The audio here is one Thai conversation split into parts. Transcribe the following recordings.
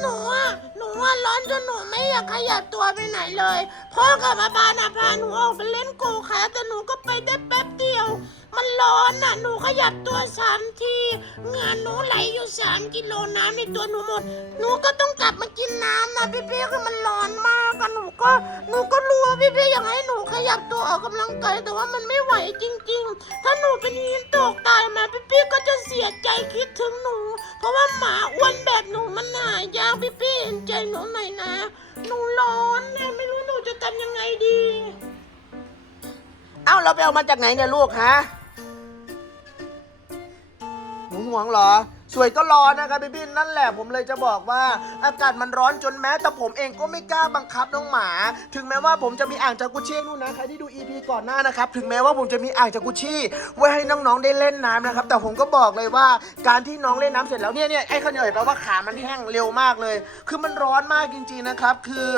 หนูอะหนูอะร้อนจนหนูไม่อยากขยับตัวไปไหนเลย พ่อกับอาบานะพาหนูออกไปเล่นโกคาร์ทแต่หนูก็ไปได้แป๊บเดียว มันร้อนอะหนูขยับตัวสามทีเหงื่อหนูไหลอยู่สามกิโลน้ำในตัวหนูหมด หนูก็ต้องกลับมากินน้ำนะพี่ๆคือมันร้อนมากอะหนูก็หนูก็รู้ว่าพี่ๆอยากให้หนูขยับตัวออกกำลังกายแต่ว่ามันไม่ไหวจริง ๆ ถ้าหนูเป็นยีนตกตายมาพี่ๆก็จะเสียใจคิดถึงหนู เพราะว่าหมาอ้วนแบบหนูมัน หนใจหนูหน่อยนะ หนูร้อนเนี่ยไม่รู้หนูจะทำยังไงดี เอ้าเราไปเอามาจากไหนเนี่ยลูกฮะ หนูห่วงเหรอ สวยก็ร้อนนะครับพี่พี่นั่นแหละผมเลยจะบอกว่า อากาศมันร้อนจนแม้ แต่ผมเองก็ไม่กล้าบังคับน้องหมา ถึงแม้ว่าผมจะมีอ่างจากุชี่นู่นนะใครที่ดู EP ก่อนหน้านะครับถึงแม้ว่าผมจะมีอ่างจากุชี่ไว้ให้น้องๆได้เล่นน้ำนะครับแต่ผมก็บอกเลยว่าการที่น้องเล่นน้ำเสร็จแล้วเนี่ยเนี่ยไอ้ข้าวเหนียวเห็นปะว่าขามันแห้งเร็วมากเลย คือมันร้อนมากจริงๆนะครับคือ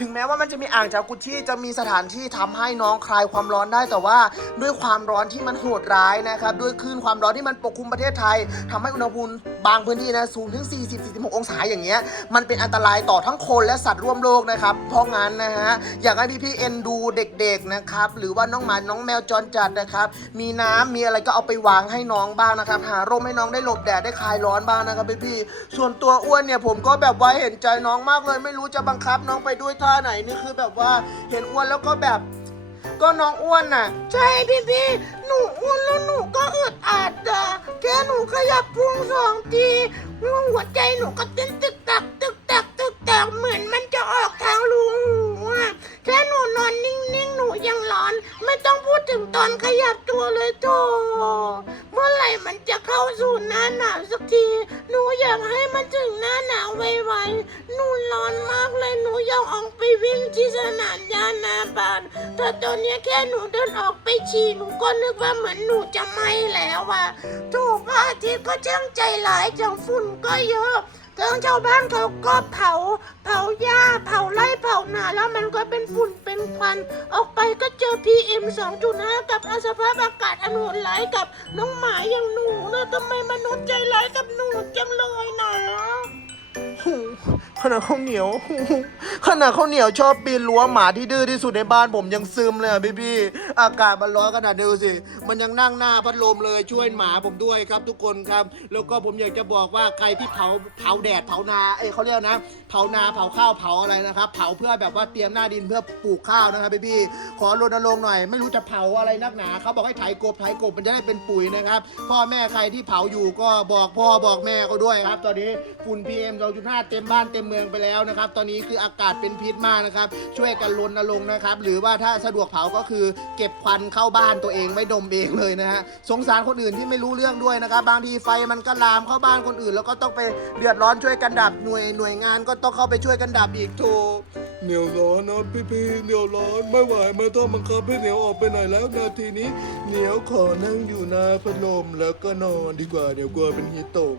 ถึงแม้ว่ามันจะมีอ่างจากุชี่จะมีสถานที่ทำให้น้องคลายความร้อนได้แต่ว่าด้วยความร้อนที่มันโหดร้ายนะครับด้วยคลื่นความร้อนที่มันปกคลุมประเทศไทยทำให้อุณหภูมิบางพื้นที่นะสูงถึง 40-46 องศาอย่างเงี้ยมันเป็นอันตรายต่อทั้งคนและสัตว์ร่วมโลกนะครับ เพราะงั้นนะฮะอยากให้พี่ๆเอ็นดูเด็กๆนะครับหรือว่าน้องหมาน้องแมวจรจัดนะครับ มีน้ำมีอะไรก็เอาไปวางให้น้องบ้างนะครับหาร่มให้น้องได้หลบแดดได้คลายร้อนบ้างนะครับพี่ๆส่วนตัวอ้วนเนี่ยผมก็แบบว่าเห็นใจน้องมากเลย ไม่รู้จะบังคับน้องไปด้วยท่าไหนนี่คือแบบว่าเห็นอ้วนแล้วก็แบบก็น้องอ้วนน่ะ ใช่พี่พี่หนูอ้วนแล้วหนูก็อึดอัดอะแค่หนู ขยับพุงสองทีหัวใจหนูก็เต้นตึกตักตึกตักตึกตักเหมือนมันจะออกทางรูหูอะแค่หนูนอนนิ่งๆหนูยังร้อน ไม่ต้องพูดถึงตอนขยับตัวเลยโธ่เมื่อไหร่มันจะเข้าสู่หน้าหนาวสักที บานแต่ตอนนี้แค่หนูเดินออกไปฉี่หนูก็นึกว่าเหมือนหนูจะไหม้แล้วอะถูกพระอาทิตย์ก็ช่างใจร้ายจังฝุ่นก็เยอะทางชาวบ้านเขาก็เผา เผาหญ้า เผาไร่ เผานาแล้วมันก็เป็นฝุ่นเป็นควัน ออกไปก็เจอ PM 2.5 กับอสภาพอากาศอนโหดร้ายกับน้องหมาอย่างหนูนะทำไมมนุษย์ใจร้ายกับหนูจังเลยนะ ขนาดข้าวเหนียว ขนาดข้าวเหนียวชอบปีนรั้วหมาที่ดื้อที่สุดในบ้านผมยังซึมเลยพี่พี่ๆอากาศมันร้อนขนาดนี้สิ มันยังนั่งหน้าพัดลมเลยช่วยหมาผมด้วยครับ ทุกคนครับ แล้วก็ผมอยากจะบอกว่าใครที่เผาเผาแดดเผานาเอ้เขาเรียกนะ เผานาเผาข้าวเผาอะไรนะครับ เผาเพื่อแบบว่าเตรียมหน้าดินเพื่อปลูกข้าวนะครับพี่พี่ๆขอรณรงค์หน่อย ไม่รู้จะเผาอะไรนักหนาเขาบอกให้ไถกบไถกบมันจะได้เป็นปุ๋ยนะครับพ่อแม่ใครที่เผาอยู่ก็บอกพ่อบอกแม่เขาด้วยครับ ตอนนี้ฝุ่น PM 2.5 เต็มบ้านเต็มเมืองไปแล้วนะครับ ตอนนี้คืออากาศเป็นพิษมากนะครับ ช่วยกันรณรงค์นะครับ หรือว่าถ้าสะดวกเผาก็คือ เก็บควันเข้าบ้านตัวเองไม่ดมเองเลยนะฮะสงสารคนอื่นที่ไม่รู้เรื่องด้วยนะครับ บางทีไฟมันก็ลามเข้าบ้านคนอื่น แล้วก็ต้องไปเดือดร้อนช่วยกันดับหน่วยหน่วยงานก็ต้องเข้าไปช่วยกันดับอีกถูก เหนียวร้อนนะพี่พี่เหนียวร้อนไม่ไหวไม่ต้องบังคับให้เหนียวออกไปไหนแล้วนาทีนี้เหนียวขอนั่งอยู่นาพัดลมแล้วก็นอนดีกว่าเดี๋ยวกลัวเป็นฮีตตก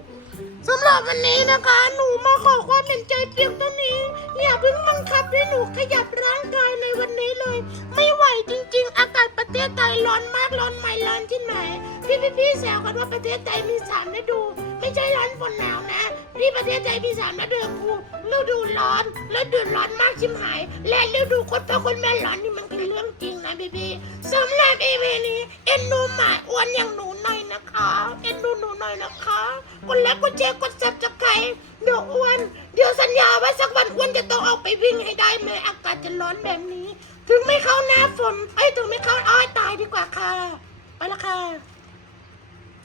สำหรับวันนี้นะคะ หนูมาขอความเห็นใจเพียงเท่านี้อย่าเพิ่งบังคับให้หนูขยับร่างกายในวันนี้เลย ไม่ไหวจริง ๆ อากาศประเทศไทยร้อนมากร้อนไม่ร้อนที่ไหน พี่พี่พี่ๆแซวกันว่าประเทศไทยมีสามฤดู ไม่ใช่ร้อนฝนหนาวนะนี่ประเทศไทยมีสามฤดูคือฤดูร้อนฤดูร้อนมากชิมหาย และฤดูคนพ่อคนแม่ร้อนนี่มันคือเรื่องจริงนะพี่พี่ๆสำหรับเอเวนี้เอ็นดูหมาอ้วนอย่างหนูหน่อยนะคะ เอ็นดูหนูหน่อยนะคะกดไลค์กดแชร์กดซับสไครต์เดี๋ยวอ้วน เดี๋ยวสัญญาว่าสักวันอ้วนจะต้องออกไปวิ่งให้ได้แม้อากาศจะร้อนแบบนี้ ถึงไม่เข้าหน้าฝนไอ้ถึงไม่เข้าอ้อยตายดีกว่าค่ะไปละค่ะ